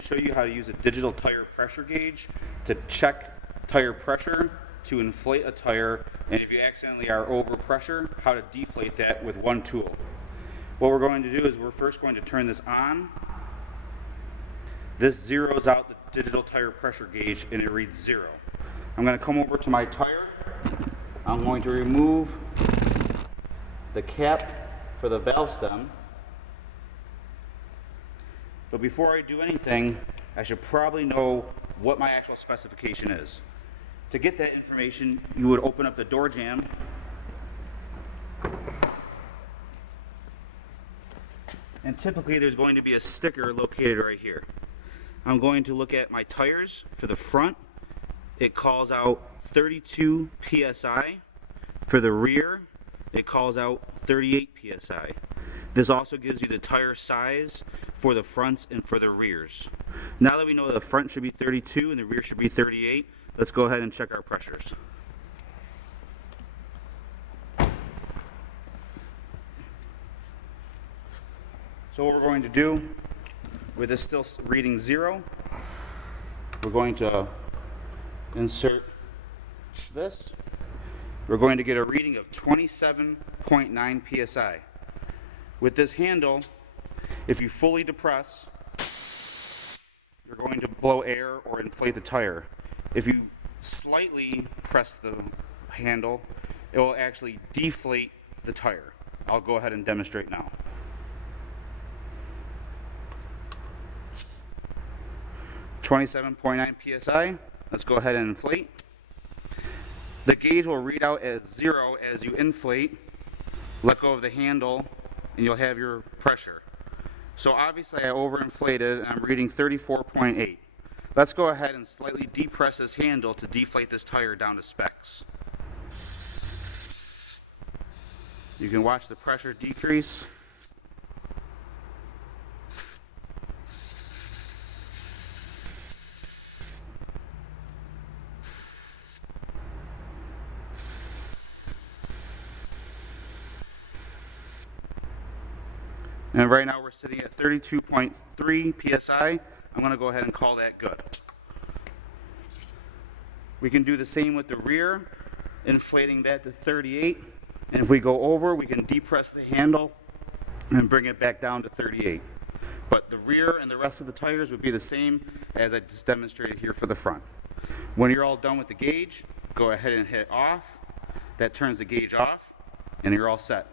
to show you how to use a digital tire pressure gauge to check tire pressure, to inflate a tire, and if you accidentally are over pressure, how to deflate that with one tool. What we're going to do is we're first going to turn this on. This zeroes out the digital tire pressure gauge and it reads 0. I'm going to come over to my tire. I'm going to remove the cap for the valve stem. But before I do anything, I should probably know what my actual specification is. To get that information, you would open up the door jamb, and typically there's going to be a sticker located right here. I'm going to look at my tires for the front. It calls out 32 psi. For the rear, it calls out 38 psi. This also gives you the tire size for the fronts and for the rears. Now that we know the front should be 32 and the rear should be 38, let's go ahead and check our pressures. So what we're going to do, with this still reading 0, we're going to insert this. We're going to get a reading of 27.9 psi. With this handle, if you fully depress, you're going to blow air or inflate the tire. If you slightly press the handle, it will actually deflate the tire. I'll go ahead and demonstrate now. .9 psi. Let's go ahead and inflate. The gauge will read out as 0 as you inflate. Let go of the handle and you'll have your pressure. So obviously I overinflated and I'm reading 34.8. Let's go ahead and slightly depress this handle to deflate this tire down to specs. You can watch the pressure decrease. And right now we're sitting at 32.3 psi. I'm going to go ahead and call that good. We can do the same with the rear, inflating that to 38. And if we go over, we can depress the handle and bring it back down to 38. But the rear and the rest of the tires would be the same as I just demonstrated here for the front. When you're all done with the gauge, go ahead and hit off. That turns the gauge off, and you're all set.